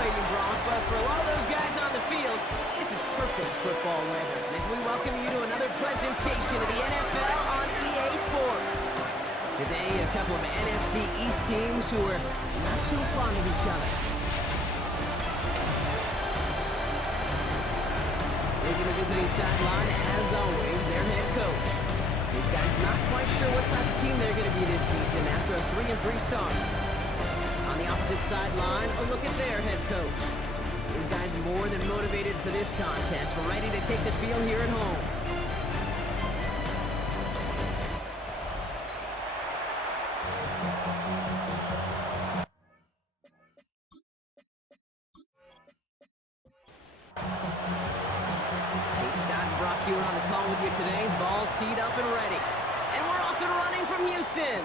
frustrating, Brock, but for a lot of those guys on the fields, this is perfect football weather. As we welcome you to another presentation of the NFL on EA Sports. Today, a couple of NFC East teams who are not too fond of each other. Taking the visiting sideline, as always, their head coach. These guys not quite sure what type of team they're going to be this season after a 3-3 start. On the opposite sideline, a look at their head coach. These guys more than motivated for this contest, ready to take the field here at home. Here on the call with you today. Ball teed up and ready. And we're off and running from Houston.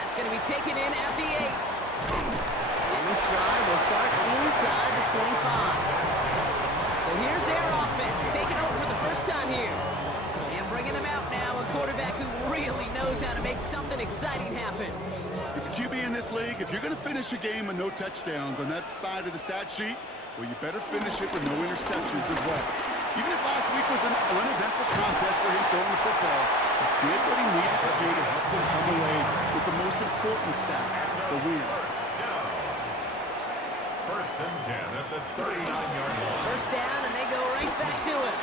That's going to be taken in at the 8. And this drive will start inside the 25. So here's their offense, taking over for the first time here. And bringing them out now, a quarterback who really knows how to make something exciting happen. As a QB in this league, if you're going to finish a game with no touchdowns on that side of the stat sheet, well, you better finish it with no interceptions as well. Even if last week was an uneventful contest for him throwing the football, he did what he needed to do to help them come away with the most important stat, the win. First and 10 at the 39-yard line. First down, and they go right back to it.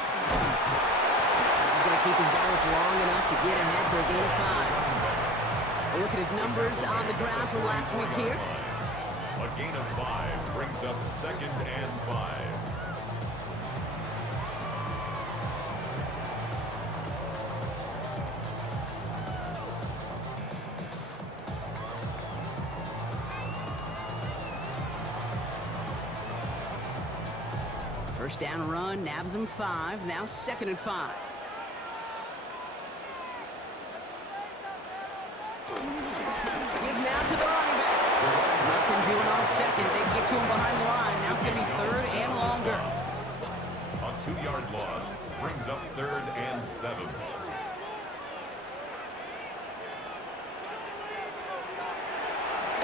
He's going to keep his balance long enough to get ahead for a gain of 5. A look at his numbers on the ground from last week here. A gain of 5 brings up 2nd and 5. First down run, nabs him 5, now 2nd and 5. Give now to the running back. Nothing doing on 2nd. They get to him behind the line. Now it's going to be 3rd and longer. A 2-yard loss brings up 3rd and 7.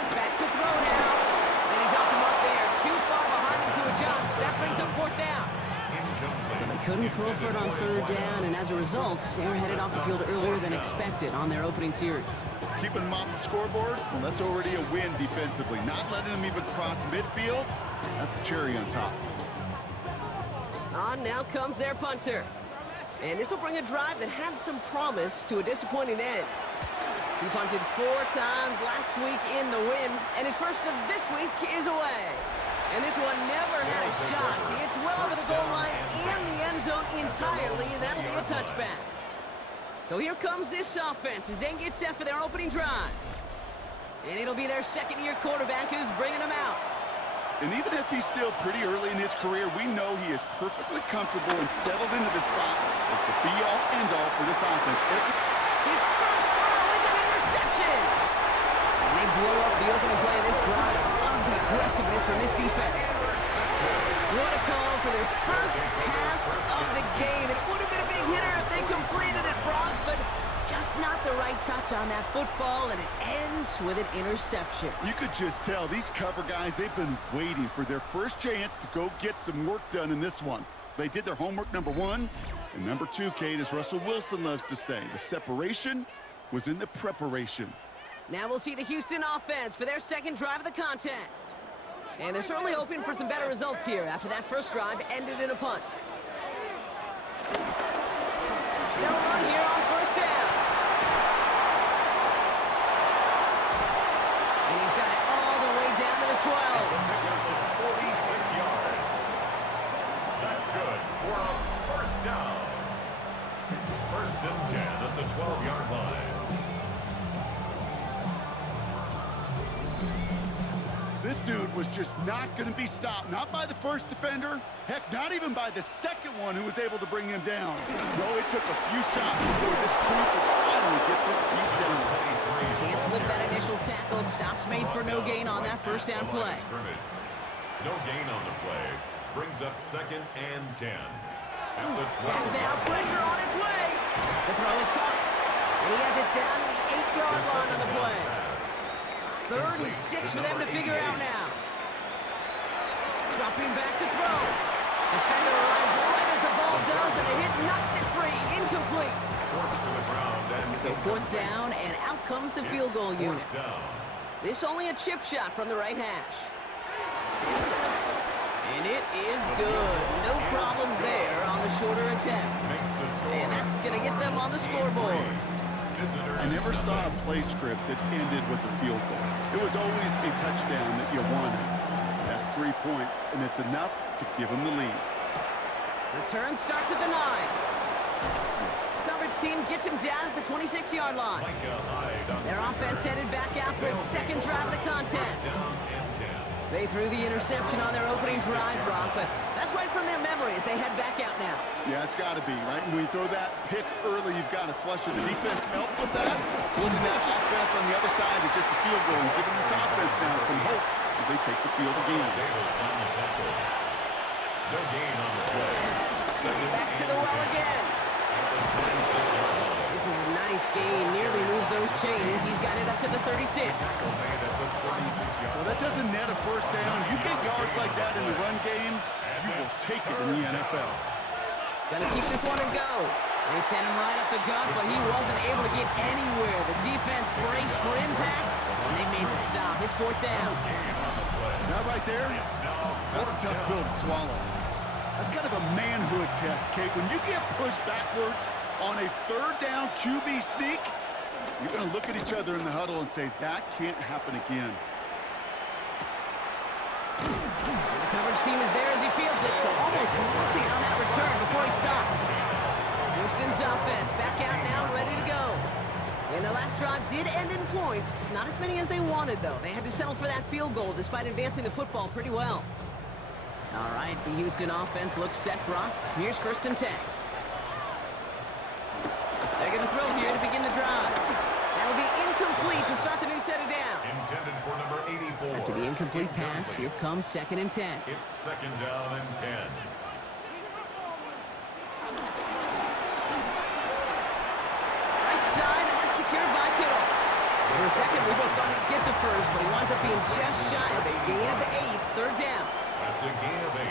Back to throw now. And he's off the mark there. Too far behind him to adjust. That brings up 4th down. So they couldn't throw for it on 3rd down, and as a result, Sarah headed off the field earlier than expected on their opening series. Keeping them off the scoreboard, well, that's already a win defensively. Not letting them even cross midfield, that's the cherry on top. On now comes their punter. And this will bring a drive that had some promise to a disappointing end. He punted 4 times last week in the win, and his first of this week is away. And this one never had a shot. He hits well over the goal line and the end zone entirely, and that'll be a touchback. So here comes this offense as they get set for their opening drive. And it'll be their second-year quarterback who's bringing them out. And even if he's still pretty early in his career, we know he is perfectly comfortable and settled into the spot as the be-all, end-all for this offense. His first throw is an interception. And they blow up the opening play of this drive. Love the aggressiveness from this defense. What a call for their first pass of the game. It would have been a big hitter if they completed it, Brock, but just not the right touch on that football, and it ends with an interception. You could just tell these cover guys, they've been waiting for their first chance to go get some work done in this one. They did their homework, number 1. And number 2, Kate, as Russell Wilson loves to say, the separation was in the preparation. Now we'll see the Houston offense for their second drive of the contest. And they're certainly hoping for some better results here after that first drive ended in a punt. They'll run here on first down. And he's got it all the way down to the 12. It's a pickup of 46 yards. That's good for a first down. First and 10 at the 12-yard line. This dude was just not going to be stopped, not by the first defender, heck, not even by the second one who was able to bring him down. No, it took a few shots before this crew could finally get this beast down. Can't slip that initial tackle. Stops made for no gain on that first down play. No gain on the play. Brings up 2nd and 10. At the 12. And now pressure on its way. The throw is caught. And he has it down to the 8-yard line on the play. 3rd and 6 for them to figure out now. Dropping back to throw. Defender arrives right as the ball does, and the hit knocks it free. Incomplete. Forced to the ground and So fourth down, and out comes the field goal unit. This only a chip shot from the right hash. And it is good. No problems there on the shorter attempt. makes the score. And that's going to get them on the scoreboard. I never saw a play script that ended with a field goal. It was always a touchdown that you wanted. That's 3 points, and it's enough to give them the lead. Return starts at the 9. Coverage team gets him down at the 26-yard line. Their offense headed back out for its second drive of the contest. They threw the interception on their opening drive, Brock, but that's right from their memories. They head back out now. Yeah, it's got to be, right? When you throw that pick early, you've got to flush it. The defense helped with that, holding that offense on the other side to just a field goal and giving this offense now some hope as they take the field again. No gain on the play. Back to the well again. This is a nice gain. Nearly moves those chains. He's got it up to the 36. Well, that doesn't net a first down. You get yards like that in the run game, you will take it in the NFL. Gonna keep this one and go. They sent him right up the gut, but he wasn't able to get anywhere. The defense braced for impact, and they made the stop. It's fourth down. That right there, that's a tough pill to swallow. That's kind of a manhood test, Kate. When you get pushed backwards on a third down QB sneak, you're going to look at each other in the huddle and say, that can't happen again. And the coverage team is there as he fields it, so almost nothing on that return before he stopped. Houston's offense back out now, ready to go. And their last drive did end in points. Not as many as they wanted, though. They had to settle for that field goal despite advancing the football pretty well. All right, the Houston offense looks set, Brock. Here's first and 10. They're going to throw here to begin the drive. That'll be incomplete to start the new set of downs. Intended for number 84. After the incomplete pass, here comes second and 10. It's second down and 10. Right side, and that's secured by Kittle. For a second, we both thought he'd get the first, but he winds up being just shy of a gain of 8, third down. That's a gain of 8.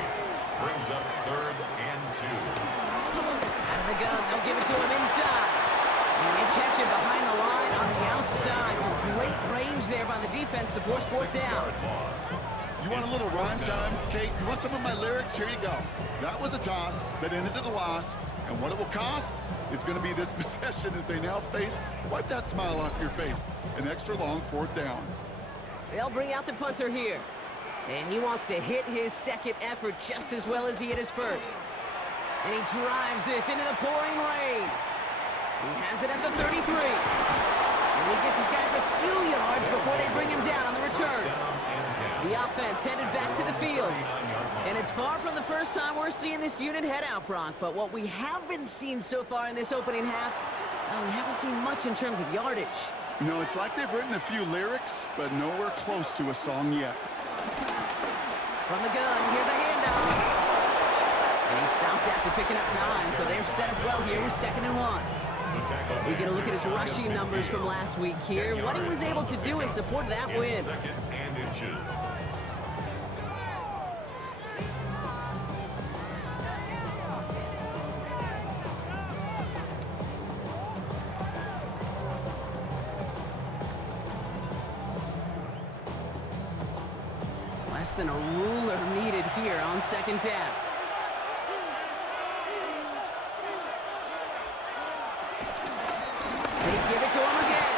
Brings up third and 2. Out of the gun, they'll give it to him inside. And they catch him behind the line on the outside. Some great range there by the defense to force fourth down. You want a little rhyme time, Kate? You want some of my lyrics? Here you go. That was a toss that ended in a loss, and what it will cost is going to be this possession as they now face. Wipe that smile off your face. An extra long fourth down. They'll bring out the punter here. And he wants to hit his second effort just as well as he hit his first. And he drives this into the pouring rain. He has it at the 33. And he gets his guys a few yards before they bring him down on the return. The offense headed back to the field. And it's far from the first time we're seeing this unit head out, Brock. But what we haven't seen so far in this opening half, we haven't seen much in terms of yardage. You know, it's like they've written a few lyrics, but nowhere close to a song yet. From the gun, here's a handoff. And he stopped after picking up 9, so they're set up well here with second and 1. We get a look at his rushing numbers from last week here, what he was able to do in support of that win. Second and inches. Less than a ruler needed here on second down. They give it to him again.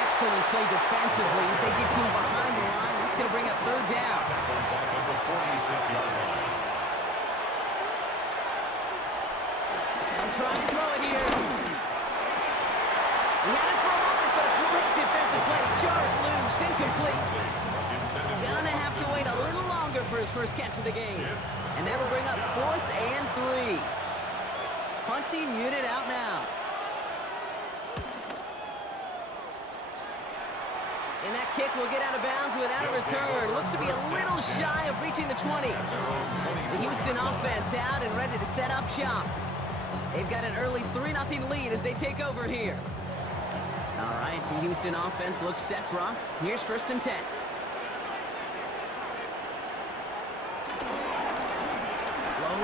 Excellent play defensively as they get to him behind the line. That's going to bring up third down. At the 46-yard line. They'll try and throw it here. He had it for a moment, but a great defensive play to jar it loose. Incomplete. Gonna have to wait a little longer for his first catch of the game. And that'll bring up fourth and 3. Punting unit out now. And that kick will get out of bounds without a return. Looks to be a little shy of reaching the 20. The Houston offense out and ready to set up shop. They've got an early 3-0 lead as they take over here. All right, the Houston offense looks set, Brock. Here's first and 10.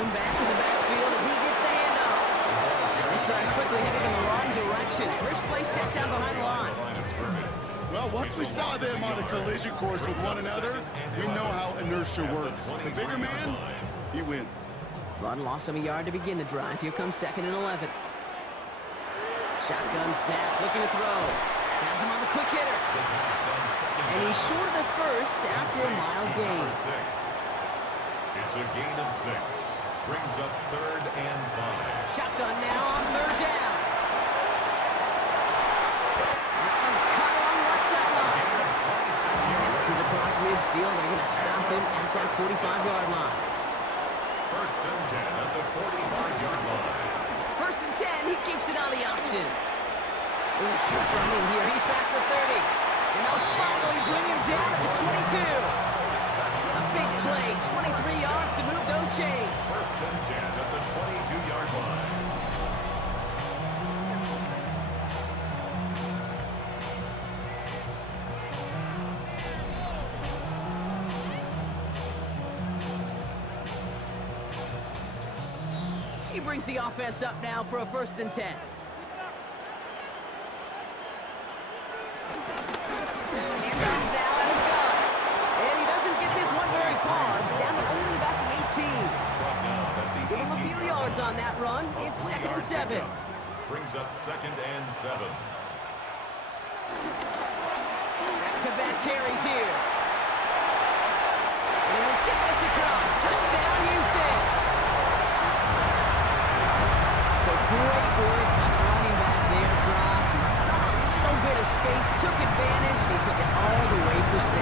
Room back in the backfield, and he gets the handoff. This drive's quickly headed in the wrong direction. First play set down behind the line. Well, once we saw them on a collision course with one another, we know how inertia works. The bigger man, he wins. Run lost him a yard to begin the drive. Here comes 2nd and 11. Shotgun snap, looking to throw. Has him on the quick hitter. And he's short of the first after a mild gain. It's a gain of 6. Brings up 3rd and 5. Shotgun now on 3rd down. That one's caught along the left sideline. And this is across midfield. They're going to stop him at that 45-yard line. 1st and 10 at the 45-yard line. 1st and 10, he keeps it on the option. Ooh, short running here. He's past the 30. And they'll finally bring him down at the 22. A big play, 23 yards to move those chains. 1st and 10 at the 22-yard line. He brings the offense up now for a 1st and 10. Handoff now out of the gun. And he doesn't get this one very far. Down to only about the 18. Give him a few yards on that run. It's 2nd and 7. Brings up 2nd and 7. Back-to-back carries here. And he'll get this across. Touchdown, Houston. So great work by the running back there, Brock. He saw a little bit of space, took advantage, and he took it all the way for 6.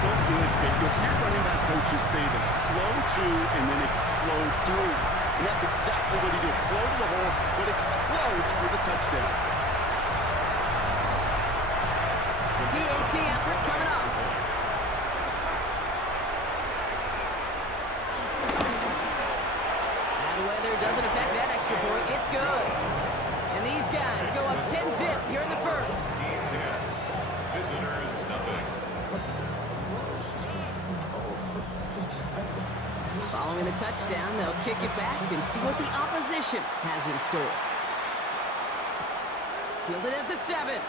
So good, Kate. You'll hear running back coaches say the slow to and then explode through. And that's exactly what he did. Slow to the hole, but explodes for the touchdown. PAT effort coming up. Bad weather doesn't affect that extra point. It's good. And these guys go up 10-zip here in the first. Team 10. Visitors, nothing. Following the touchdown, they'll kick it back and see what the opposition has in store. Fielded at the 7.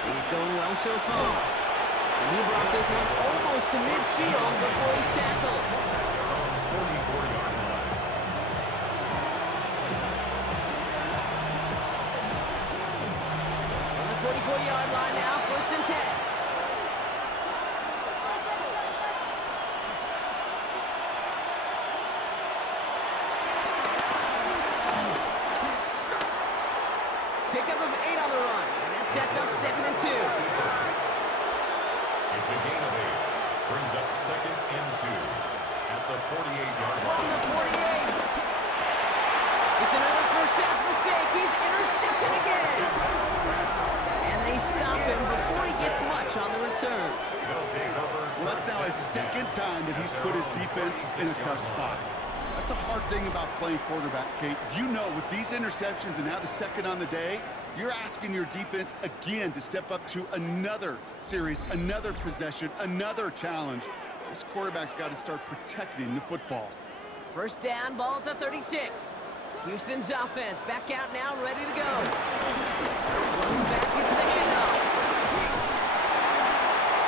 He's going well so far. And he brought this one almost to midfield before he's tackled. 44-yard line. On the 44-yard line now, 1st and 10. Pickup of 8 on the run, and that sets up 2nd and 2. It's a gain of 8. Brings up 2nd and 2 at the 48-yard From line. the 48. It's another first half mistake. He's intercepted again. And they stop him before he gets much on the return. They'll take over. Well, that's now his 2nd time that he's put his defense in a tough spot. That's a hard thing about playing quarterback, Kate. You know, with these interceptions and now the 2nd on the day, you're asking your defense again to step up to another series, another possession, another challenge. This quarterback's got to start protecting the football. 1st down, ball at the 36. Houston's offense back out now, ready to go. Running back gets the handoff.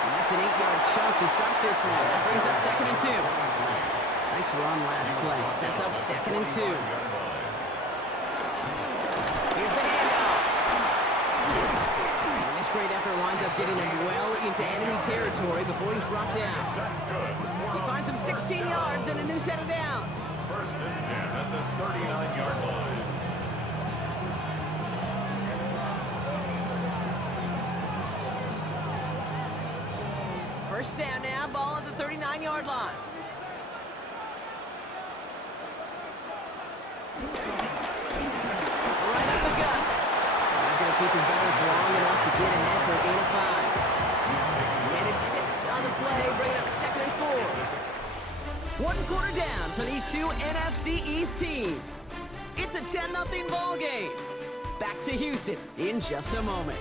And that's an 8-yard chunk to start this one. That brings up 2nd and 2. Nice run last play. Sets up 2nd and 2. Here's the handoff. And this great effort winds up getting him well into enemy territory before he's brought down. That's good. He finds him 16 yards and a new set of downs. 1st and 10 at the 39-yard line. First down now, ball at the 39-yard line. Right up the gut. He's going to keep his balance long enough to get ahead for a gain of 5. Managed 6 on the play, bringing up 2nd and 4. 1 quarter down for these two NFC East teams. It's a 10-0 ball game. Back to Houston in just a moment.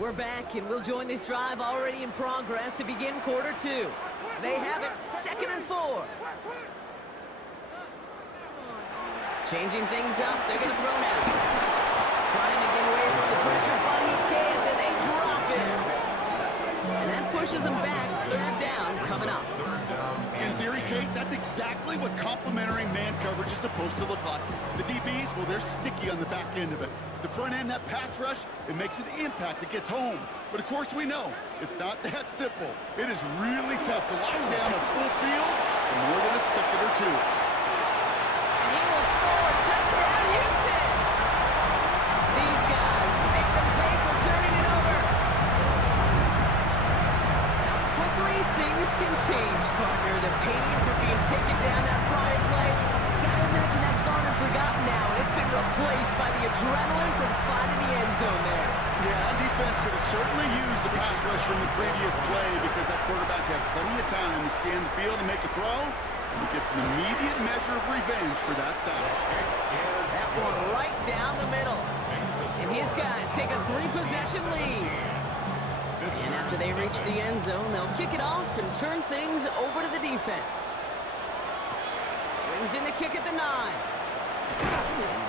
We're back, and we'll join this drive already in progress to begin quarter two. They have it, 2nd and 4. Changing things up, they're going to throw now. Trying to get away from the pressure, but he can't, and they drop him. And that pushes them back, 3rd down coming up. In theory, Kate, that's exactly what complementary man coverage is supposed to look like. The DBs, well, they're sticky on the back end of it. The front end, that pass rush, it makes an impact that gets home. But of course we know, it's not that simple. It is really tough to lock down a full field in more than a second or two. And he will score. Touchdown, Houston! These guys make them pay for turning it over. How quickly things can change, partner. The pain for being taken down that prior play. Yeah, I imagine that's gone and forgotten now, and it's been replaced by the adrenaline from finding the end zone there. Yeah, that defense could have certainly used a pass rush from the previous play because that quarterback had plenty of time to scan the field and make a throw. And he gets an immediate measure of revenge for that sack. That one right down the middle. And his guys take a 3-possession lead. And after they reach the end zone, they'll kick it off and turn things over to the defense. Brings in the kick at the 9.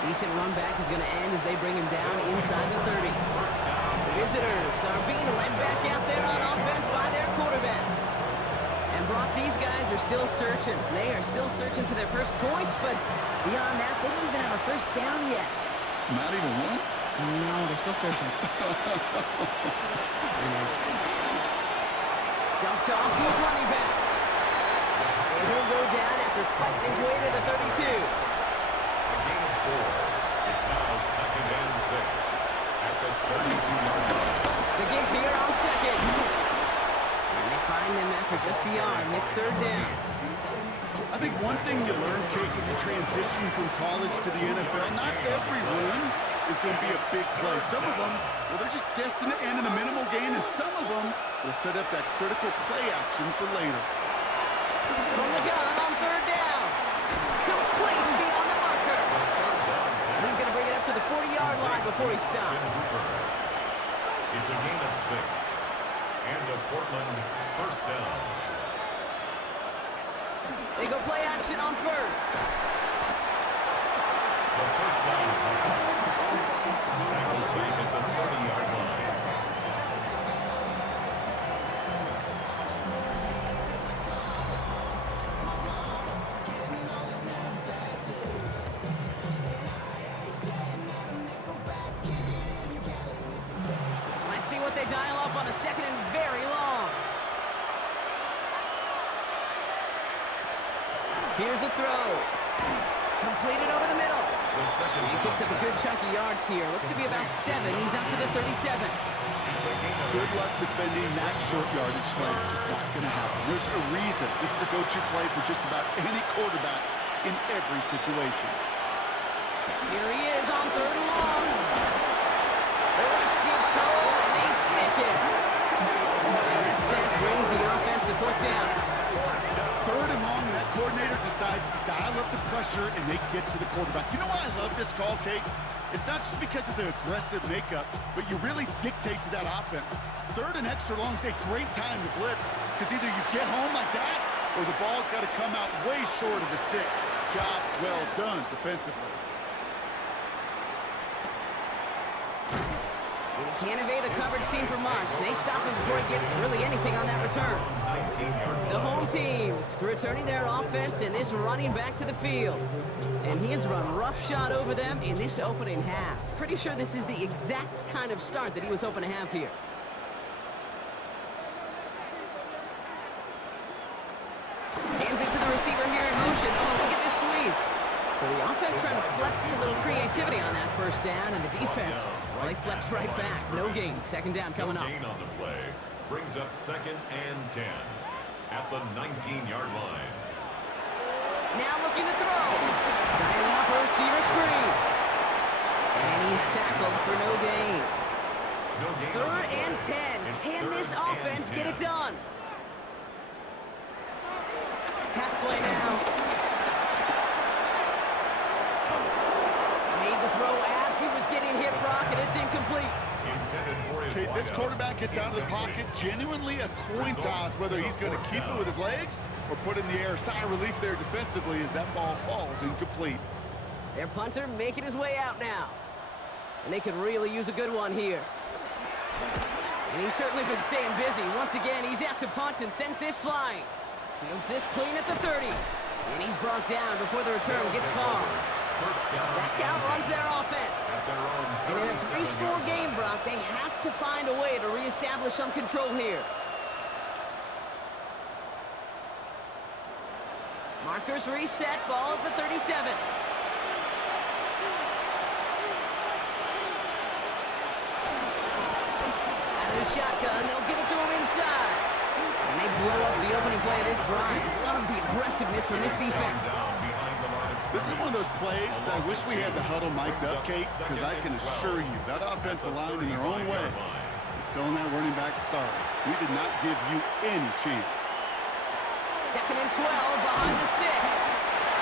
Decent run back is going to end as they bring him down inside the 30. The visitors are being led back out there on offense by their quarterback. And Brock, these guys are still searching. They are still searching for their first points, but beyond that, they don't even have a first down yet. Not even one? No, they're still searching. Dumped off to his running back. And he'll go down after fighting his way to the 32. A gain of 4. It's now 2nd and 6 at the 32-yard line. The give here on 2nd. And they find them after just a yard, and it's 3rd down. I think one thing you learn, Kate, when you transition from college to the NFL, not every run is going to be a big play. Some of them, well, they're just destined to end in a minimal gain, and some of them will set up that critical play action for later. From the gun on 3rd down. Complete beyond the marker. And he's going to bring it up to the 40-yard line before he stops. It's a gain of 6. And a Portland 1st down. They go play action on 1st. The 1st down pass. Tackle back at the 30-yard line. Let's see what they dial up on a 2nd and very long. Here's a throw. Completed over the middle. He picks up a good chunk of yards here. Looks to be about 7. He's up to the 37. Good luck defending that short yardage slant. Just not going to happen. There's a reason. This is a go-to play for just about any quarterback in every situation. Here he is on 3rd and long. The rush gets home, and they stick it. And that sack brings the offense to 4th down. 3rd and long, and that coordinator decides to dial up the pressure, and they get to the quarterback. You know why I love this call, Kate? It's not just because of the aggressive makeup, but you really dictate to that offense. 3rd and extra long is a great time to blitz, because either you get home like that, or the ball's got to come out way short of the sticks. Job well done defensively. And he can't evade the coverage team for much. They stop him before he gets really anything on that return. The home teams returning their offense and this running back to the field. And he has run roughshod over them in this opening half. Pretty sure this is the exact kind of start that he was hoping to have here. Hands it to the receiver here in motion. Oh, look at this sweep. So the offense trying to flex a little creativity on that 1st down, and the defense, well, they flex right back. No gain. 2nd down coming up. Gain on the play brings up 2nd and 10 at the 19-yard line. Now looking to throw. Dialing up a receiver screen. And he's tackled for no gain. No gain 3rd and 10. Can this offense get it done? Pass play now. Made the throw as he was getting hit, Brock, and it's incomplete. Intended for his Okay, this quarterback gets out of the pocket, genuinely a coin toss, whether he's going to keep it with his legs or put it in the air. Sigh of relief there defensively as that ball falls incomplete. Their punter making his way out now. And they could really use a good one here. And he's certainly been staying busy. Once again, he's out to punt and sends this flying. Fields this clean at the 30. And he's brought down before the return gets far. Back out runs their offense. And in a 3-score game, Brock, they have to find a way to reestablish some control here. Markers reset, ball at the 37. Out of the shotgun, they'll give it to him inside. And they blow up the opening play of this drive. Love the aggressiveness from this defense. This is one of those plays that I wish we had the huddle mic'd up, Kate, because I can assure you that offensive line in their own way is telling that running back, sorry, we did not give you any chance. 2nd and 12 behind the sticks.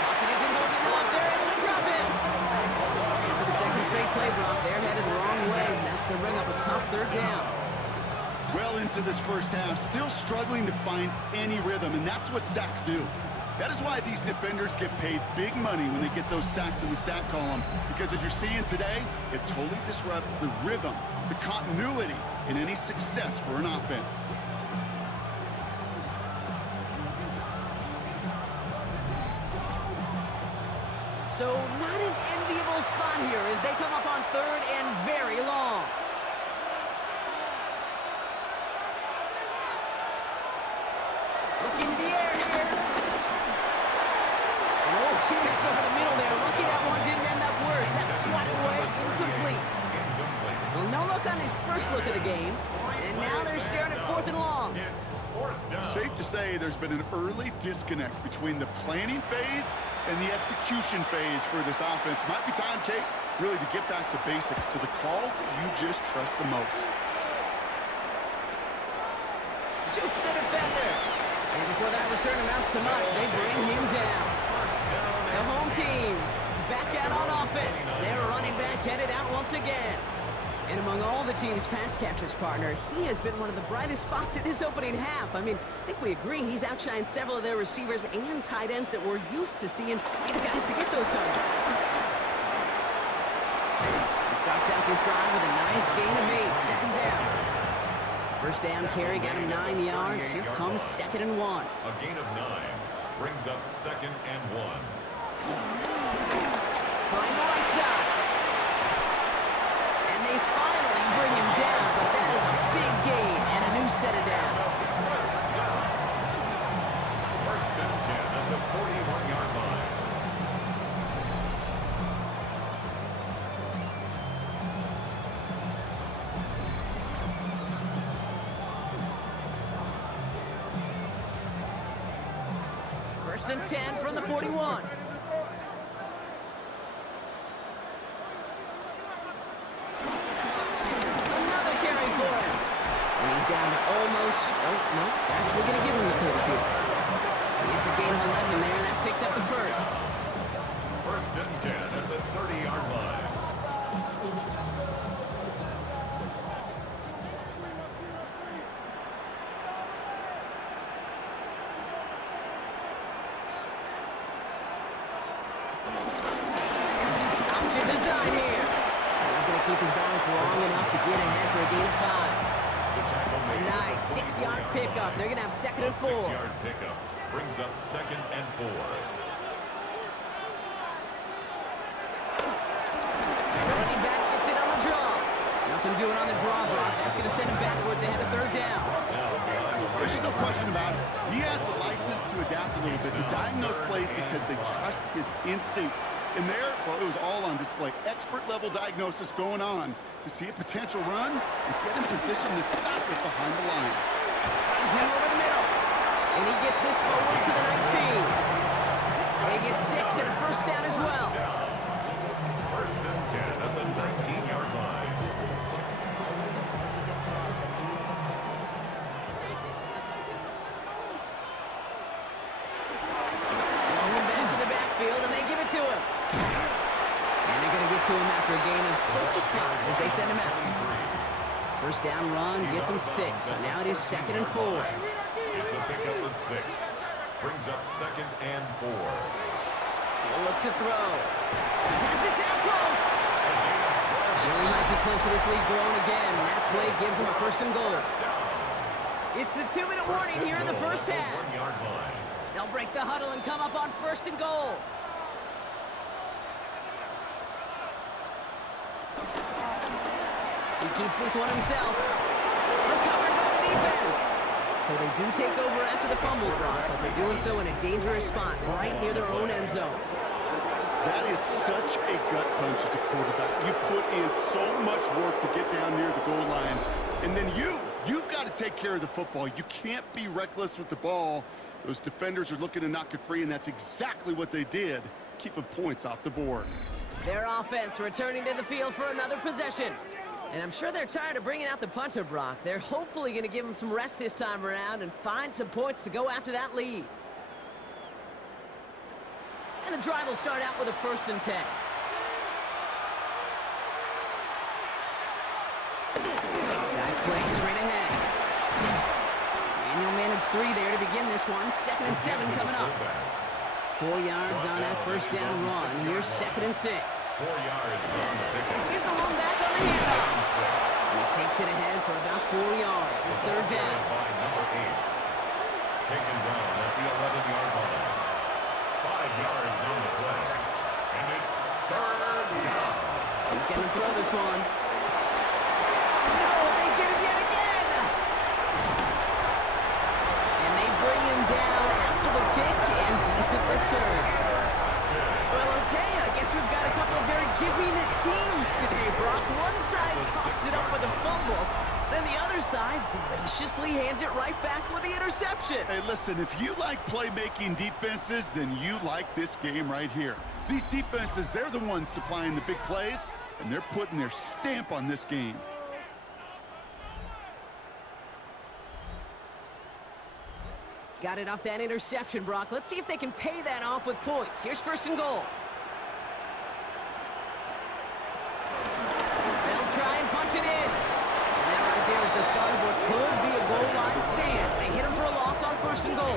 Pocket isn't holding up. They're able to drop him. And for the second straight play, Brock, they're headed the wrong way. That's going to bring up a tough 3rd down. Well into this first half, still struggling to find any rhythm, and that's what sacks do. That is why these defenders get paid big money when they get those sacks in the stat column, because as you're seeing today, it totally disrupts the rhythm, the continuity in any success for an offense. So not an enviable spot here as they come up on 3rd and very long. Look into the air here. And oh, she missed over the middle there. Lucky that one didn't end up worse. That's swatted away, incomplete. Well, no look on his first look of the game. And now they're staring at 4th and long. Safe to say there's been an early disconnect between the planning phase and the execution phase for this offense. Might be time, Kate, really to get back to basics, to the calls that you just trust the most. Juke the defender. And before that return amounts to much, they bring him down. The home teams back out on offense. Their running back headed out once again. And among all the team's pass catchers, partner, he has been one of the brightest spots in this opening half. I mean, I think we agree he's outshined several of their receivers and tight ends that we're used to seeing be the guys to get those targets. He starts out this drive with a nice gain of 8, 2nd down. First down carry got him 9 yards. Here comes 2nd and 1. A gain of 9 brings up 2nd and 1. Trying the right side. And they finally bring him down, but that is a big gain and a new set of downs. First and 10 at the 41-yard line. First and 10 from the 41. Another carry for him. And he's down to almost, oh, no, actually going to give him the 30 here. It's a gain of 11 there, and that picks up the first. First and 10 at the 30-yard line. Option design here. He's going to keep his balance long enough to get ahead for a gain of 5. The tackle A made. nice 6-yard pickup. They're going to have 2nd and 4. 6-yard pickup brings up 2nd and 4. Running back gets it on the draw. Nothing doing on the draw block. That's going to send him backwards ahead of 3rd down. There's just no question about it. He has the license to adapt a little bit, to diagnose plays because they trust his instincts. And there, well, it was all on display. Expert-level diagnosis going on to see a potential run and get in position to stop it behind the line. Finds him over the middle. And he gets this forward to the 19. They get 6 and a first down as well. First and 10 at the 19-yard line. Rolling back in the backfield, and they give it to him. And they're going to get to him after a gain of close to 5 as they send him out. First down run gets him 6, so now it is 2nd and 4. It's a pickup of 6. Brings up 2nd and 4. He'll look to throw. Has it down close. Well, he might be close to this lead growing again. That play gives him a 1st and goal. It's the 2-minute warning here in the first half. They'll break the huddle and come up on 1st and goal. He keeps this one himself. Recovered by the defense. So they do take over after the fumble, Brock, but they're doing so in a dangerous spot right near their own end zone. That is such a gut punch as a quarterback. You put in so much work to get down near the goal line, and then you've got to take care of the football. You can't be reckless with the ball. Those defenders are looking to knock it free, and that's exactly what they did, keeping points off the board. Their offense returning to the field for another possession. And I'm sure they're tired of bringing out the punter, Brock. They're hopefully going to give him some rest this time around and find some points to go after that lead. And the drive will start out with a 1st and 10. Dive play straight ahead. And he'll manage 3 there to begin this one. 2nd and 7 coming up. 4 yards on that first down run. Here's 2nd and 6. 4 yards on the pickup. Here's the one back on the handoff. And he takes it ahead for about 4 yards. It's 3rd down. By number 8. Taken down at the 11-yard line. 5 yards on the play. And it's 3rd down. He's going to throw this one. No, they get him yet again. And they bring him down after the pick and decent return. Well, okay, I guess we've got a couple of very giving teams today, Brock. One side coughs it up with a fumble, then the other side graciously hands it right back with the interception. Hey, listen, if you like playmaking defenses, then you like this game right here. These defenses, they're the ones supplying the big plays, and they're putting their stamp on this game. Got it off that interception, Brock. Let's see if they can pay that off with points. Here's 1st and goal. They'll try and punch it in. And that right there is the start of what could be a goal line stand. They hit him for a loss on 1st and goal.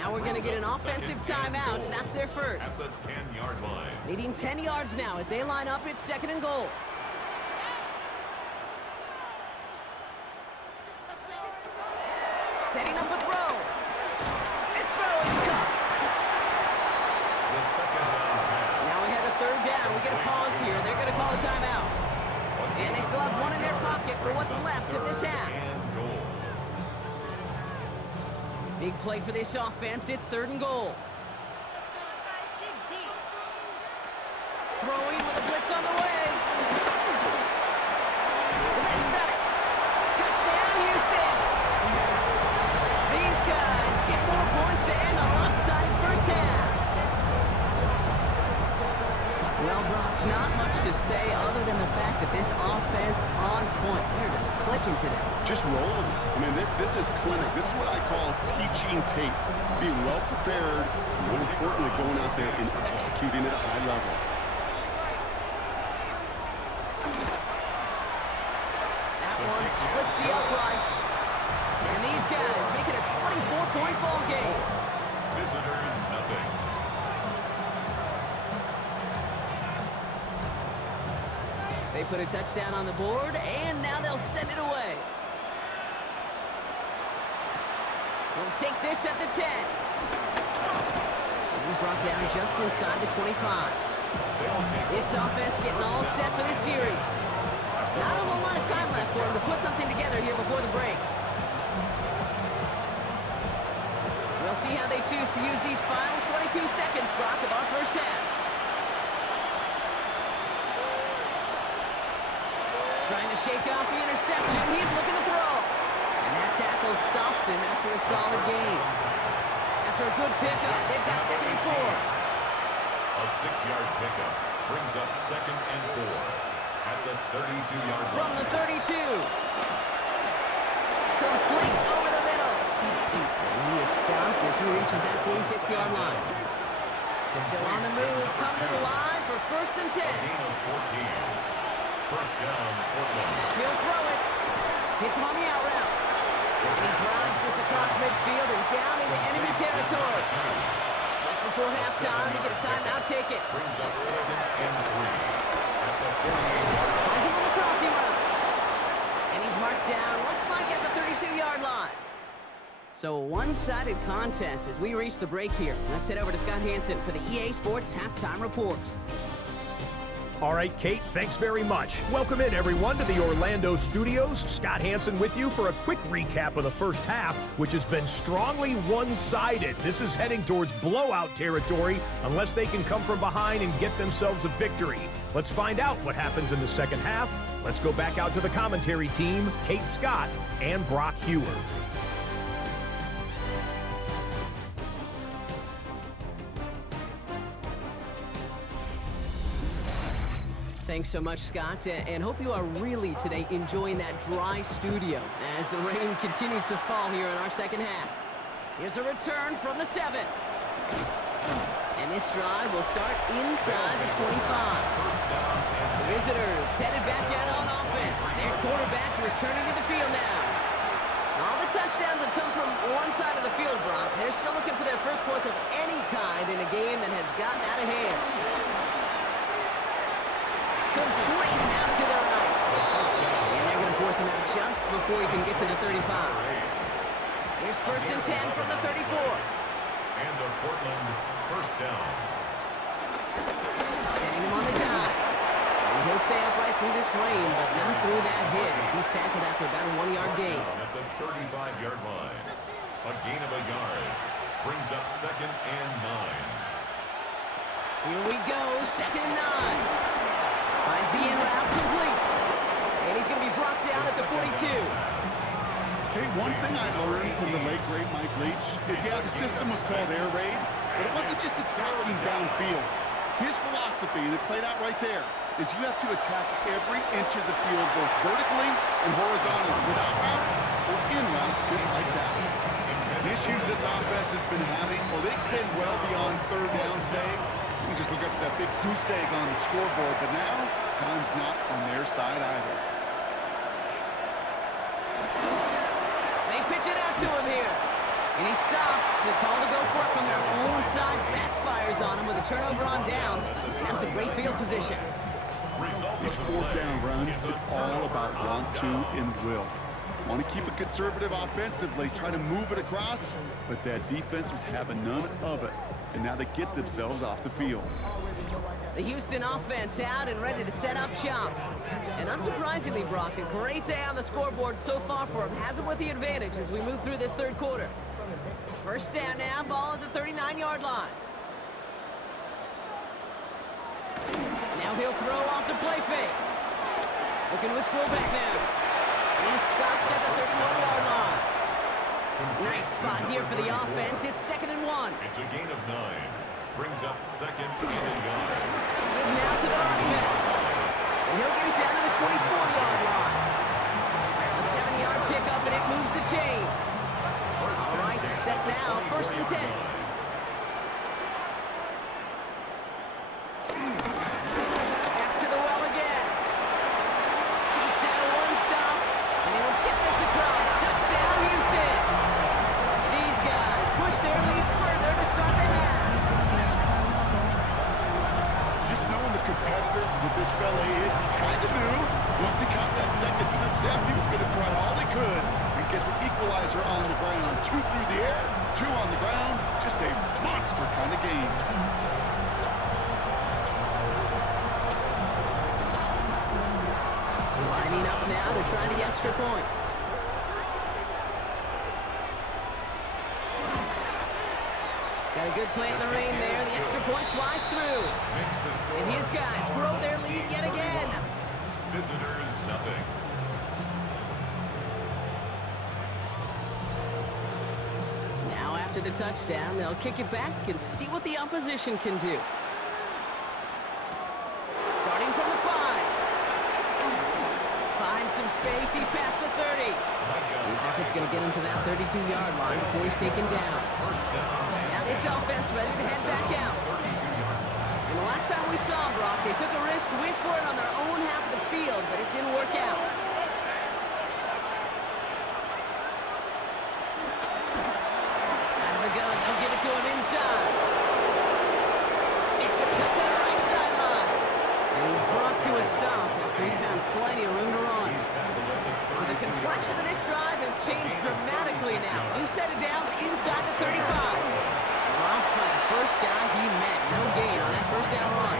Now we're going to get an offensive timeout. That's their first. At the 10-yard line. Needing 10 yards now as they line up. It's 2nd and goal. Setting up a throw. This throw is caught. The 2nd down pass. Now we have a 3rd down. We get a pause here. They're going to call a timeout. And they still have one in their pocket for what's left of this half. And goal. Big play for this offense. It's 3rd and goal. Throwing with a blitz on the way. The man's got it. Touchdown, Houston. These guys get more points to end a lopsided first half. Well, Brock, not much to say other than the fact that this offense on point. They're just clicking today. Just rolling. I mean, this is clinic. This is what I call teaching tape. Being well prepared, and more importantly, going out there and executing at a high level. That one splits the uprights. And these guys make it a 24-point ball game. Visitors, nothing. They put a touchdown on the board, and now they'll send it away. They'll take this at the 10. And he's brought down just inside the 25. This offense getting all set for this series. Not a whole lot of time left for him to put something together here before the break. We'll see how they choose to use these final 22 seconds, Brock, of our first half. Trying to shake off the interception. He's looking to throw. And that tackle stops him after a solid gain. After a good pickup, they've got 2nd and 4. A 6-yard pickup brings up 2nd and 4 at the 32-yard line. From the 32. Complete over the middle. And he is stopped as he reaches that 46-yard line. Still on the move, coming to the line for 1st and 10. Gain of 14. First down, Portland. He'll throw it. Hits him on the out route. And he drives this across midfield and down into enemy territory. Just before halftime, we get a timeout, take it. Brings up 2nd and 3 at the 48-yard line. Finds him on the crossing route. And he's marked down, looks like at the 32-yard line. So a one-sided contest as we reach the break here. Let's head over to Scott Hansen for the EA Sports Halftime Report. All right, Kate, thanks very much. Welcome in, everyone, to the Orlando studios. Scott Hansen with you for a quick recap of the first half, which has been strongly one-sided. This is heading towards blowout territory unless they can come from behind and get themselves a victory. Let's find out what happens in the second half. Let's go back out to the commentary team, Kate Scott and Brock Hewer. Thanks so much, Scott, and hope you are really today enjoying that dry studio as the rain continues to fall here in our second half. Here's a return from the 7. And this drive will start inside the 25. The visitors headed back out on offense. Their quarterback returning to the field now. All the touchdowns have come from one side of the field, Brock. They're still looking for their first points of any kind in a game that has gotten out of hand. Complete out to the right. And they're going to force him out just before he can get to the 35. Here's 1st and 10 from the 34. And a Portland first down. Setting him on the dive. And he'll stay upright through this rain, but not through that hit as he's tackled after about a 1-yard gain. At the 35-yard line. A gain of a yard. Brings up 2nd and 9. Here we go, 2nd and 9. Finds the in route complete. And he's going to be brought down at the 42. Okay, one thing I learned from the late, great Mike Leach is, yeah, the system was called air raid, but it wasn't just attacking downfield. His philosophy, and it played out right there, is you have to attack every inch of the field, both vertically and horizontally, without routes or in routes just like that. The issues this offense has been having, well, they extend well beyond 3rd down today. You can just look up at that big goose egg on the scoreboard, but now, time's not on their side either. They pitch it out to him here. And he stops. The call to go for it from their own side backfires on him with a turnover on downs. And that's a great field position. These 4th down runs, it's all about want to and will. Want to keep it conservative offensively, try to move it across, but that defense was having none of it. And now they get themselves off the field. The Houston offense out and ready to set up shop. And unsurprisingly, Brock, a great day on the scoreboard so far for him. Has him with the advantage as we move through this 3rd quarter. First down now, ball at the 39-yard line. Now he'll throw off the play fake. Looking to his fullback now. And he's stopped at the 31-yard line. Nice spot here for the offense. It's 2nd and 1. It's a gain of 9. Brings up 2nd and a yard. Give now to the running back. And he'll get it down to the 24-yard line. A 70-yard pickup, and it moves the chains. All right, set now, 1st and 10. Back to the well again. Takes out a one-stop, and he'll get this across. Touchdown, Houston. These guys push their lead further to start the half. Just knowing the competitor that this fella is, he kind of knew once he caught that 2nd touchdown, he was going to try all he could and get the equalizer on the ground. 2 through the air, 2 on the ground. Just a monster kind of game. Lining up now to try the extra points. Got a good play in the rain there. The extra point flies through. And his guys grow their lead yet again. Visitors, nothing. Now after the touchdown, they'll kick it back and see what the opposition can do. Starting from the 5. Finds some space. He's past the 30. His effort's going to get him to that 32-yard line before he's taken down. Now this offense ready to head back out. And last time we saw them, Brock, they took a risk, went for it on their own half of the field, but it didn't work out. Out of the gun, they'll give it to him inside. Makes a cut to the right sideline. And he's brought to a stop after he found plenty of room to run. So the complexion of this drive has changed dramatically now. New set of downs inside the 35. Dropped by the first guy he met. No gain on that first down run.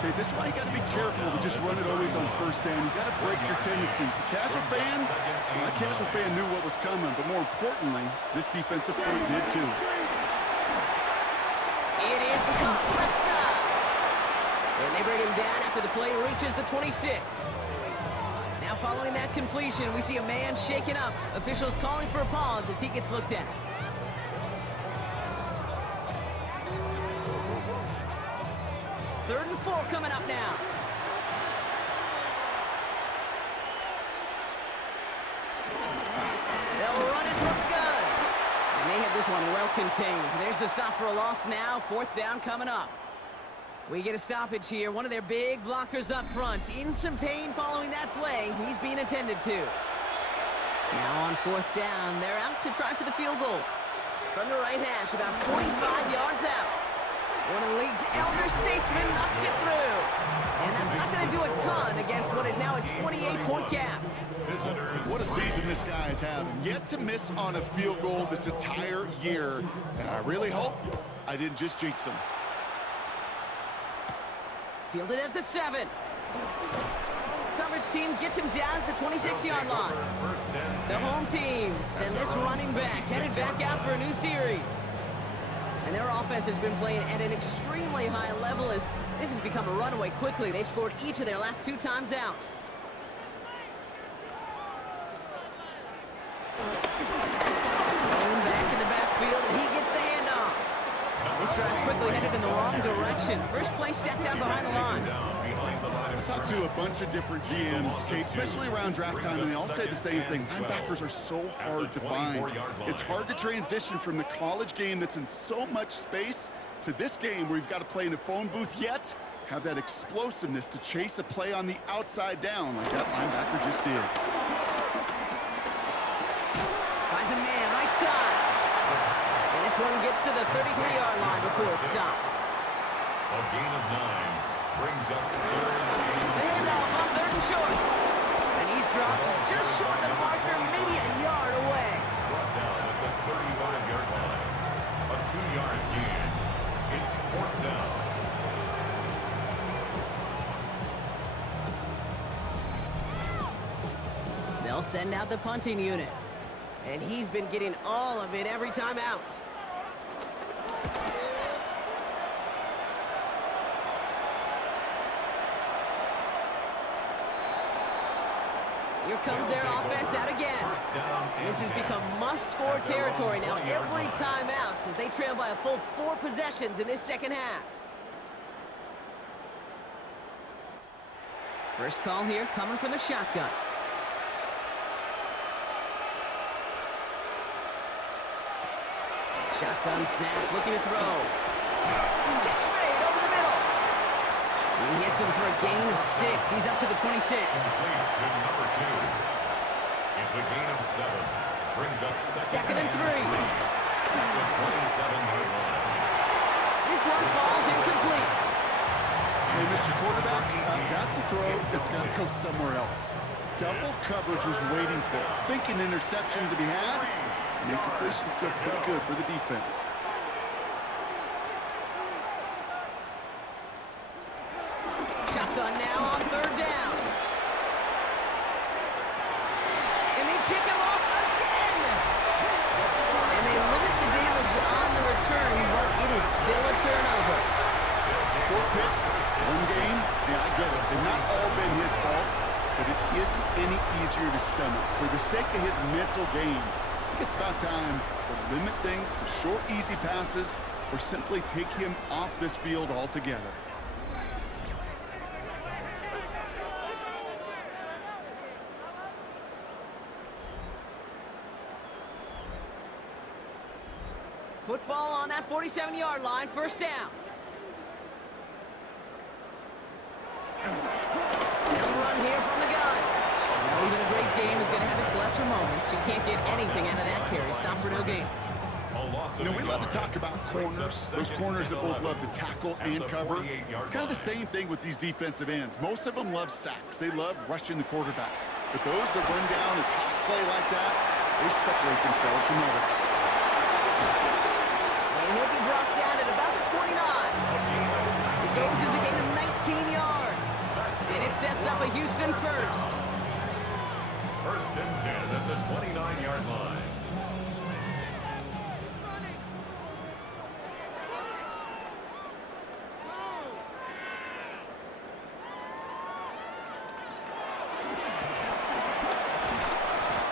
Okay, this is why you got to be careful to just run it always on first down. You got to break your tendencies. The casual fan, well, the casual fan knew what was coming, but more importantly, this defensive front did too. It is caught left side. And they bring him down after the play reaches the 26. Now following that completion, we see a man shaken up. Officials calling for a pause as he gets looked at. Third and 4 coming up now. They'll run it from the gun. And they have this one well contained. There's the stop for a loss now. Fourth down coming up. We get a stoppage here. One of their big blockers up front. In some pain following that play. He's being attended to. Now on fourth down, they're out to try for the field goal. From the right hash, about 45 yards out. One of the league's elder statesmen knocks it through. And that's not going to do a ton against what is now a 28-point gap. What a season this guy is having. Yet to miss on a field goal this entire year. And I really hope I didn't just jinx him. Fielded at the 7. Coverage team gets him down at the 26-yard line. The home teams and this running back headed back out for a new series. And their offense has been playing at an extremely high level as this has become a runaway quickly. They've scored each of their last 2 times out. Going back in the backfield, and he gets the handoff. This drive's quickly headed in the wrong direction. First play set down behind the line. I talked to a bunch of different GMs, Kate, especially around draft time, and they all say the same thing. Linebackers are so hard to find. It's hard to transition from the college game that's in so much space to this game where you've got to play in a phone booth, yet have that explosiveness to chase a play on the outside down like that linebacker just did. Finds a man right side. And this one gets to the 33-yard line before it's stopped. A gain of 9 brings up third The handoff on third and short. And he's dropped just short of the marker, maybe a yard away. brought down at the 35-yard line. A 2-yard gain. It's fourth down. They'll send out the punting unit. And he's been getting all of it every time out. Here comes their offense out again. This has become must-score territory now every time out as they trail by a full 4 possessions in this second half. First call here coming from the shotgun. Shotgun snap, looking to throw. Catch made over the middle. He hits him for a gain of 6. He's up to the 26. Complete to number 2. It's a gain of 7. Brings up Second and 3. At the 27-yard line. This one falls incomplete. Hey, Mr. Quarterback, that's a throw that's got to go somewhere else. Double coverage was waiting for it. Thinking interception to be had. And the completion's still pretty good for the defense. Shotgun now on third down. And they pick him off again. And they limit the damage on the return, but it is still a turnover. 4 picks, 1 game. Yeah, I get it. They've not all been his fault, but it isn't any easier to stomach. For the sake of his mental game, I think it's about time to limit things to short, easy passes or simply take him off this field altogether. Football on that 47-yard line, first down. And a run here from the gun. Now, even a great game is going to have its lesser moments. You can't get anything out of that carry. Stop for no gain. You know, we love to talk about corners, those corners that both love to tackle and cover. It's kind of the same thing with these defensive ends. Most of them love sacks. They love rushing the quarterback. But those that run down a toss play like that, they separate themselves from others. And he'll be brought down at about the 29. It goes as a gain of 19 yards. And it sets up a Houston first. First and 10 at the 29-yard line.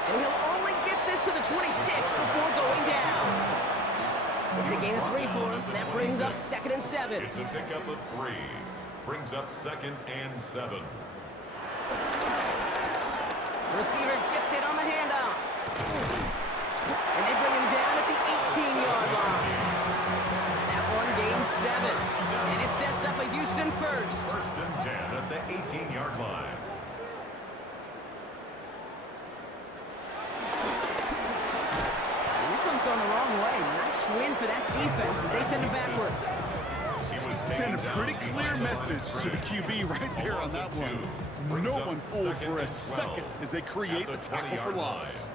And he'll only get this to the 26 before going down. It's a gain of 3 for him. That brings up 2nd and 7. It's a pickup of 3. Brings up 2nd and 7. Receiver gets it on the handoff. And they bring him down at the 18-yard line. That one gains 7. And it sets up a Houston first. First and 10 at the 18-yard line. And this one's going the wrong way. Nice win for that defense as they send him backwards. Send a pretty clear message to the QB right there on that one. No one fooled for a second as they create the tackle for loss.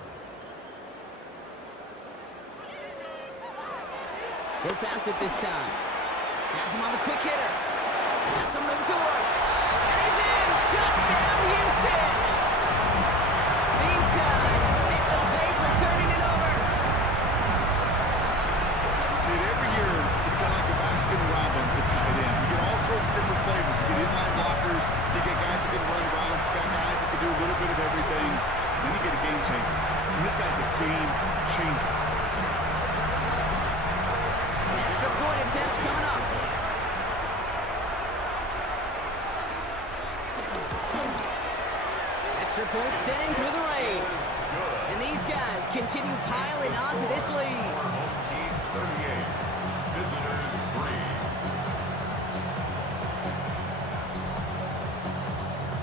He'll pass it this time. Has him on the quick hitter. Has some room to work. And he's in! Touchdown, Houston! These guys make them pay for turning it over. Dude, every year, it's kind of like the Baskin-Robbins of tight ends. You get all sorts of different flavors. You get inline blockers. You get guys that can run routes. You got guys that can do a little bit of everything. Then you get a game changer. And this guy's a game changer. Extra point attempt coming up. Extra point sent in through the rain. And these guys continue piling onto this lead. Home team 38. Visitors 3.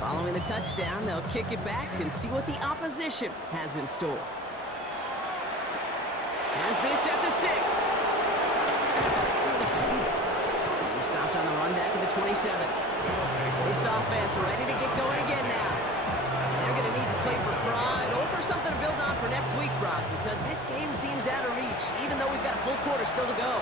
Following the touchdown, they'll kick it back and see what the opposition has in store. Has this at the 6. He stopped on the run back at the 27. This offense ready to get going again now. And they're going to need to play for pride or for something to build on for next week, Brock, because this game seems out of reach, even though we've got a full quarter still to go.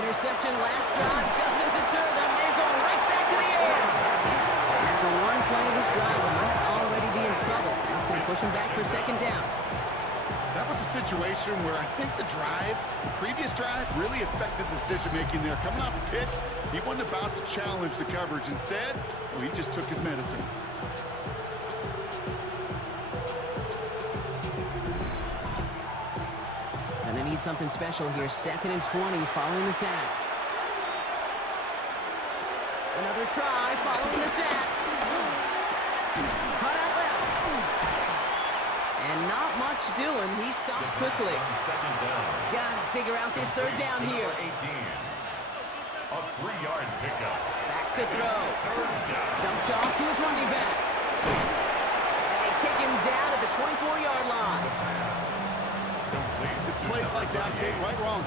Interception last drive doesn't deter them. They're going right back to the air. After one play of this drive, they might already be in trouble. That's going to push them back for 2nd down. That was a situation where I think the previous drive, really affected the decision-making there. Coming off a pick, he wasn't about to challenge the coverage. Instead, well, he just took his medicine. Gonna need something special here. 2nd and 20 following the sack. Another try following the sack. Cut out left. And not much doing. He stopped quickly. 2nd down. Gotta figure out this 3rd down here. 18. A 3-yard pickup. Back to throw. 3rd down. Dumped off to his running back. And they take him down at the 24-yard line. It's plays like that, Kate, right wrong.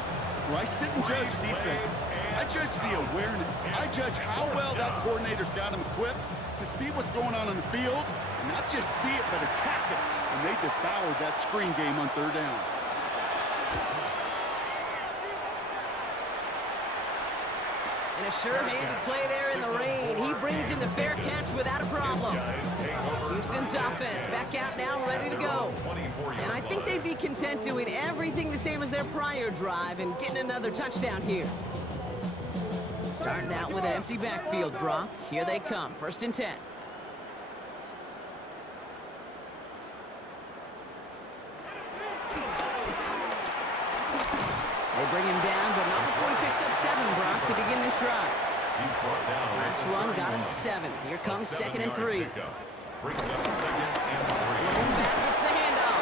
Where I sit and judge defense, I judge the awareness. I judge how well that coordinator's got him equipped to see what's going on the field, and not just see it, but attack it. And they devoured that screen game on 3rd down. And a sure-handed play there in the rain. He brings in the fair catch without a problem. Houston's offense back out now, ready to go. And I think they'd be content doing everything the same as their prior drive and getting another touchdown here. Starting out with an empty backfield, Brock. Here they come, 1st and 10. They bring him down, but not before he picks up 7, Brock, to begin this drive. He's brought down. Last run got him 7. Here comes 2nd and 3. Brings up 2nd and 3. Going back, gets the handoff.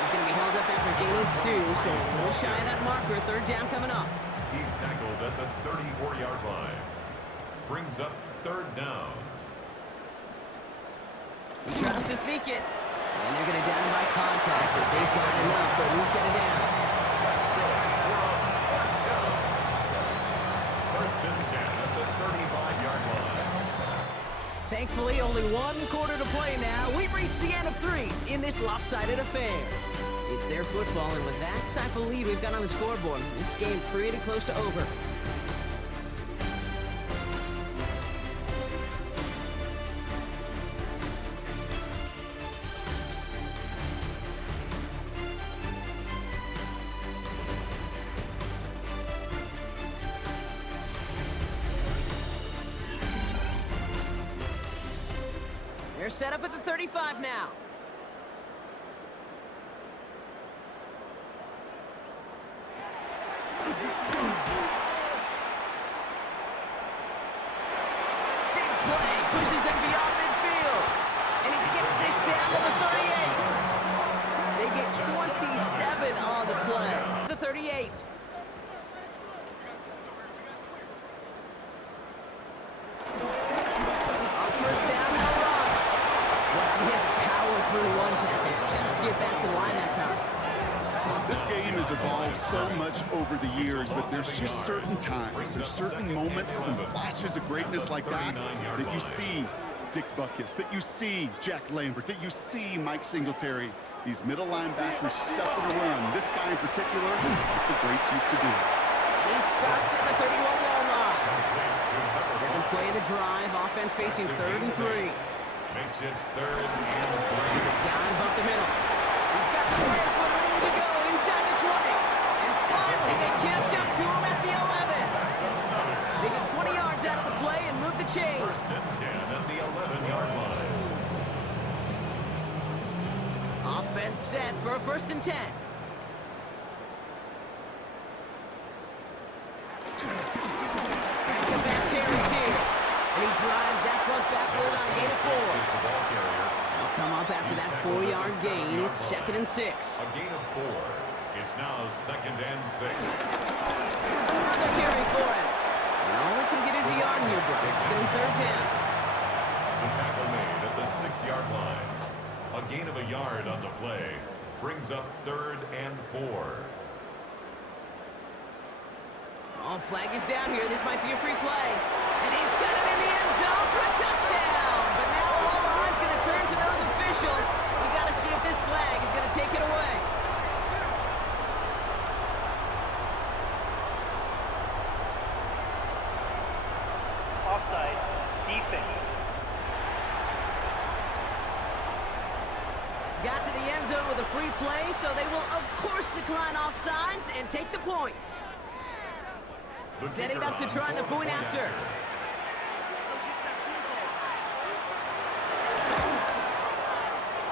He's going to be held up after gaining 2, so a little shy of that marker. 3rd down coming up. He's tackled at the 34-yard line. Brings up third down. He tries to sneak it. And they're going to down him by contact as they've got enough for a new set of downs. That's good. We're on first down. First and 10 at the 35-yard line. Thankfully, only one quarter to play now. We've reached the end of 3 in this lopsided affair. It's their football, and with that type of lead we've got on the scoreboard, this game pretty close to over. They're set up at the 35 now. Big play, pushes them beyond midfield. And he gets this down to the 38. They get 27 on the play. The 38. On first down, they'll run. Well, he had to power through one tackle just to get back to the line that time. This game has evolved so much over the years, but there's just certain times, there's certain moments, some flashes of greatness like that you see Dick Butkus, that you see Jack Lambert, that you see Mike Singletary. These middle linebackers stuffing a run. This guy in particular, like the greats used to do. He's stopped at the 31-yard line. Seventh play of the drive, offense facing 3rd and 3. Makes it 3rd and 3. He's a dive up the middle. He's got the players with room to go inside the 20. And finally, they catch up to him at the 11. They get 20 yards out of the play and move the chains. First and 10 at the 11-yard line. Offense set for a 1st and 10. Back-to-back carries here. And he drives that front backward on a gain of 4. Is the ball carrier. They'll come up after that 4-yard gain. It's 2nd and 6. A gain of 4. It's now 2nd and 6. Another carry for him. And all he can get is a yard here, bro. It's going to be 3rd down. The tackle made at the 6-yard line. A gain of a yard on the play. Brings up 3rd and 4. Oh, flag is down here. This might be a free play. And he's got it in the end zone for a touchdown. But now all eyes going to turn to those officials. We got to see if this flag is going to take it away. Offside. Defense. Got to the end zone with a free play, so they will, of course, decline offsides and take the points. Setting up to try the point after.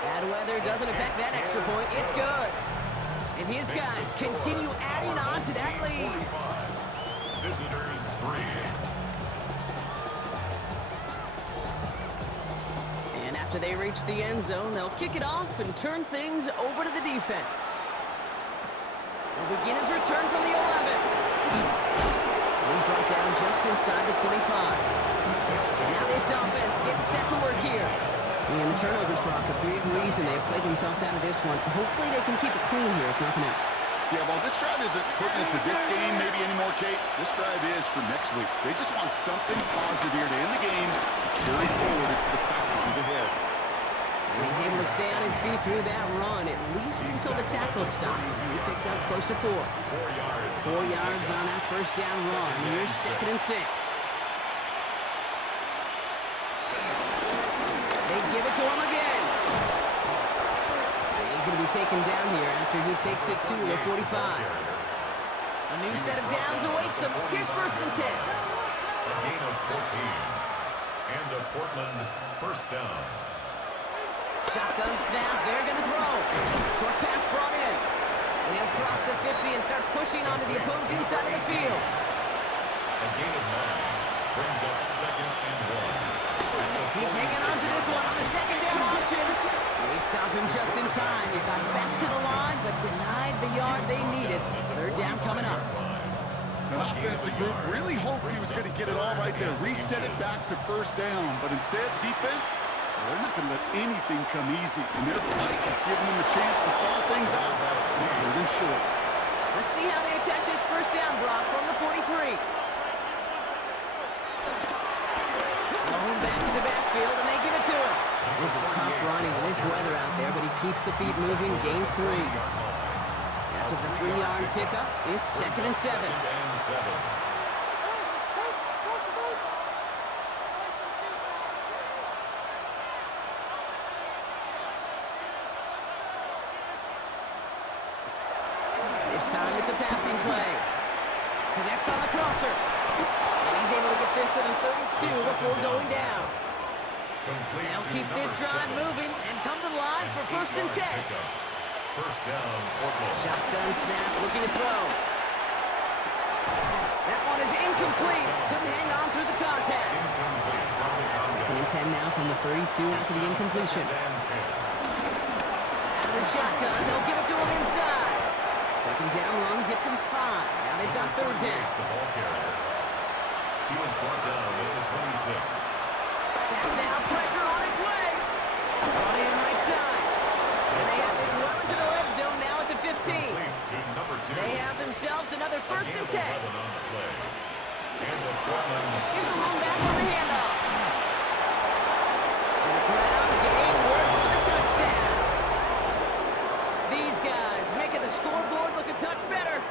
Bad weather doesn't affect that extra point. It's good. And his guys continue adding on to that lead. Visitors 3. And after they reach the end zone, they'll kick it off and turn things over to the defense. They'll begin his return from the 11. He's brought down just inside the 25. Now this offense getting set to work here. And the turnovers, Brock, a big reason they've played themselves out of this one. Hopefully they can keep it clean here, if nothing else. Yeah, well, this drive isn't pertinent to this game maybe anymore, Kate. This drive is for next week. They just want something positive here to end the game and carry forward into the practices ahead. And he's able to stay on his feet through that run, at least until the tackle stops. He picked up close to 4. 4 yards. 4 yards on that first down run. Here's 2nd and 6. They give it to him again. And he's going to be taken down here after he takes it to the 45. A new set of downs awaits him. Here's 1st and 10. A gain of 14. And a Portland first down. Shotgun snap. They're going to throw. Short pass brought in. And he'll cross the 50 and start pushing onto the opposing side of the field. A gain of 9. Brings up 2nd and 1. He's hanging on to this one on the 2nd down option. They stop him just in time. He got back to the line, but denied the yard they needed. 3rd down coming up. The offensive group really hoped he was going to get it all right there, reset it back to first down. But instead, defense, they're not going to let anything come easy. And their fight is giving them a chance to stall things out. Third and short. Let's see how they attack this first down, Brock, from the 43. Going back in the backfield, and they give it to him. This is tough running in this weather out there, but he keeps the feet moving, gains 3. After the 3-yard pickup, it's 2nd and 7. This time it's a passing play. Connects on the crosser. And he's able to get this to the 32 before going down. They'll keep this drive moving and come to the line for 1st and 10. First down, Portland. Shotgun snap, looking to throw. That one is incomplete. Couldn't hang on through the contact. 2nd and 10 now from the 32 after the incompletion. Out of the shotgun, they'll give it to him inside. 2nd down run gets him 5. Now they've got 3rd down. The ball carrier. He was brought down at the 26. Back now, pressure on its way. Brought in right side. And they have this well into the red zone now at the 15. They have themselves another 1st and 10. Here's the long back on the handoff. And the ground game works for the touchdown. These guys making the scoreboard look a touch better.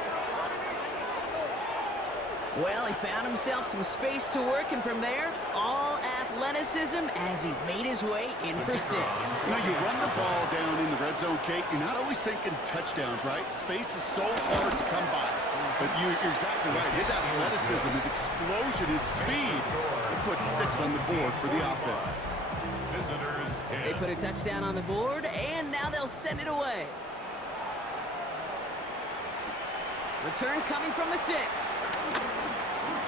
Well, he found himself some space to work, and from there, all athleticism as he made his way in for 6. You know, you run the ball down in the red zone, Kate, you're not always thinking touchdowns, right? Space is so hard to come by. But you're exactly right. His athleticism, his explosion, his speed, he put 6 on the board for the offense. Visitors 10. They put a touchdown on the board, and now they'll send it away. Return coming from the 6.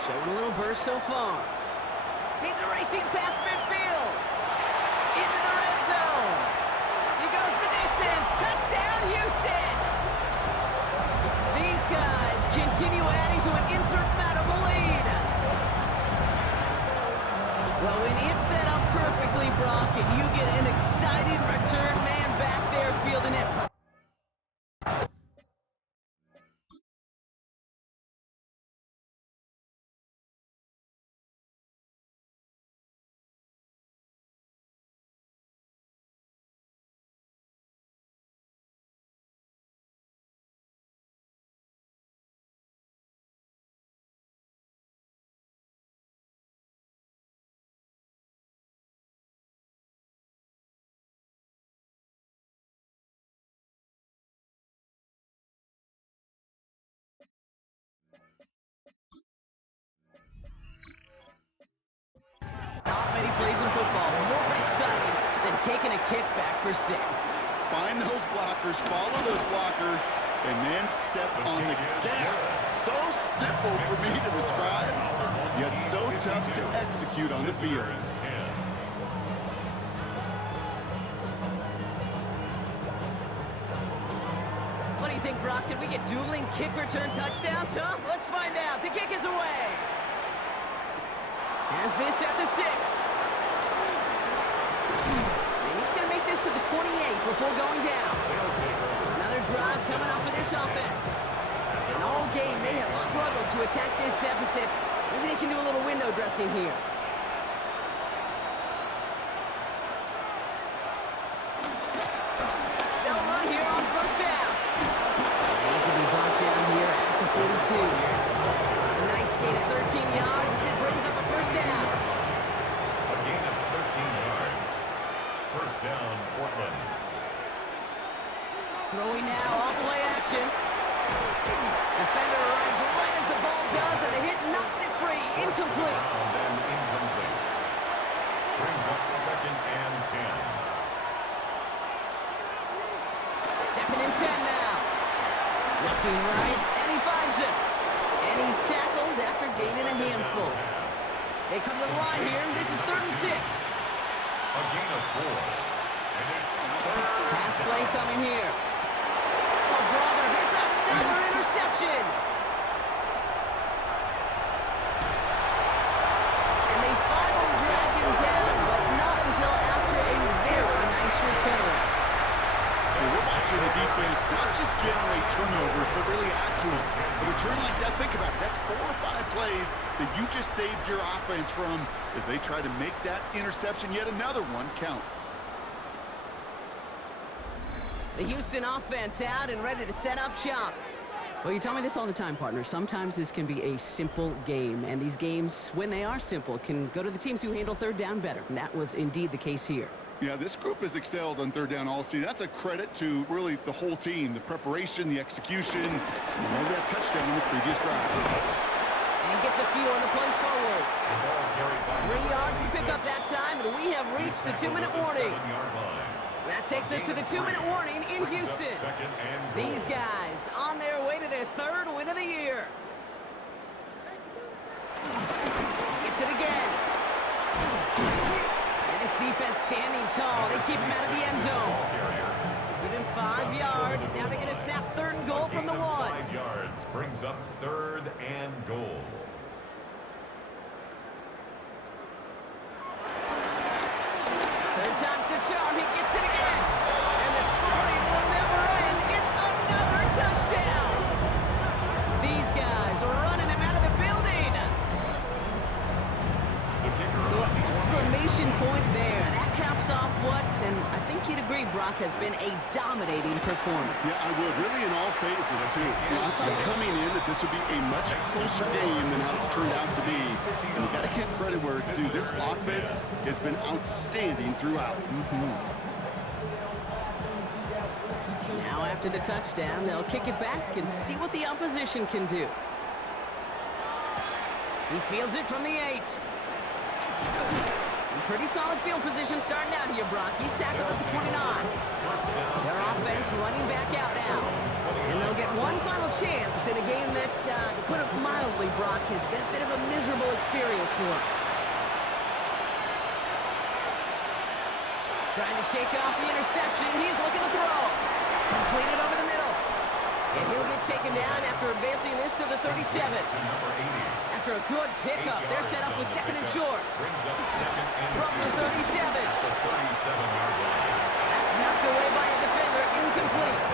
Showing a little burst so far. He's racing past midfield. Into the red zone. He goes the distance. Touchdown, Houston. These guys continue adding to an insurmountable lead. Well, when it's set up perfectly, Brock, and you get an excited return man back there fielding it. Not many plays in football more exciting than taking a kick back for 6. Find those blockers, follow those blockers, and then step on the gas. So simple for me to describe, yet so tough to execute on the field. What do you think, Brock? Did we get dueling kick return touchdowns, huh? Let's find out. The kick is away. Has this at the 6. And he's going to make this to the 28 before going down. Another drive coming up for this offense. And all game, they have struggled to attack this deficit. Maybe they can do a little window dressing here. They'll run here on 1st down. And he's going to be brought down here at the 42. A nice gain of 13 yards as it brings up a 1st down. A gain of 13 yards. 1st down, Portland. Throwing now, off play action. Defender arrives right as the ball does, and the hit knocks it free. Incomplete. And then incomplete. Brings up 2nd and 10. 2nd and 10 now. Looking right, and he finds it. And he's tackled after gaining a handful. They come to the line here. This is 3rd and 6. A gain of 4. And it's 3rd. Pass play coming here. Oh, brother, it's another interception. saved your offense from as they try to make that interception, yet another one, count. The Houston offense out and ready to set up shop. Well, you tell me this all the time, partner. Sometimes this can be a simple game, and these games, when they are simple, can go to the teams who handle third down better. And that was indeed the case here. Yeah, this group has excelled on third down all season. That's a credit to really the whole team, the preparation, the execution, and maybe that touchdown on the previous drive. And he gets a feel on the plunge forward. 3 yards to pick up that time, and we have reached the 2-minute warning. That takes us to the 2-minute warning in Houston. These guys on their way to their 3rd win of the year. Gets it again. And this defense standing tall. They keep him out of the end zone. Give him 5 yards. Now they're going to snap 3rd and goal from the 1. 5 yards brings up 3rd and goal. Time's the charm. He gets it again. And the scoring will never end. It's another touchdown. These guys are running them out of the building. So an exclamation point there. That caps off what, and I think you'd agree, Brock, has been a dominating performance. Yeah, I would. Really in all phases, too. I thought coming in that this would be a much closer game than how it's turned out to be. And you've got to give credit where it's due. This offense has been outstanding throughout. Now after the touchdown, they'll kick it back and see what the opposition can do. He fields it from the 8. Pretty solid field position starting out here, Brock. He's tackled at the 29. Their offense running back out now. And they'll get one final chance in a game that, to put it mildly, Brock, has been a bit of a miserable experience for them. Trying to shake off the interception. He's looking to throw. Completed over the middle. And he'll get taken down after advancing this to the 37. After a good pickup, they're set up with 2nd and short. From the 37. That's knocked away by a defender, incomplete.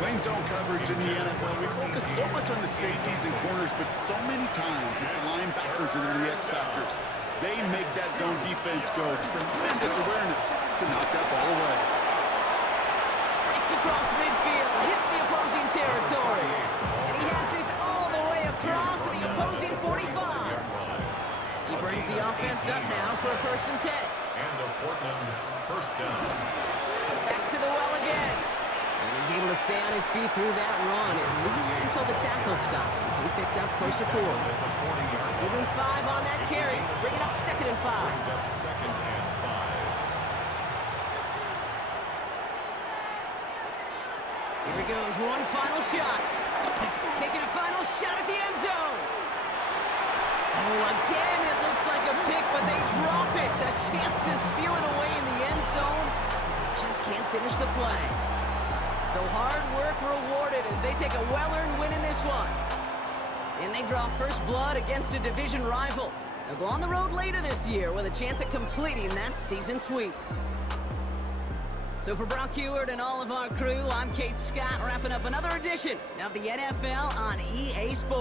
Playing zone coverage in the NFL, we focus so much on the safeties and corners, but so many times it's linebackers that are the X factors. They make that zone defense go. Tremendous awareness to knock that ball away. Breaks across midfield, hits the opposing territory. And he has this all the way across to the opposing 45. He brings the offense up now for a 1st and 10. And the Portland 1st down. Back to the well again. And he's able to stay on his feet through that run, at least until the tackle stops him. He picked up close to 4. Give him 5 on that carry. Bring it up 2nd and 5. Brings up 2nd and 5. Here he goes, one final shot. Taking a final shot at the end zone. Oh, again, it looks like a pick, but they drop it. A chance to steal it away in the end zone. They just can't finish the play. So hard work rewarded as they take a well-earned win in this one. And they draw first blood against a division rival. They'll go on the road later this year with a chance at completing that season sweep. So for Brock Heward and all of our crew, I'm Kate Scott, wrapping up another edition of the NFL on EA Sports.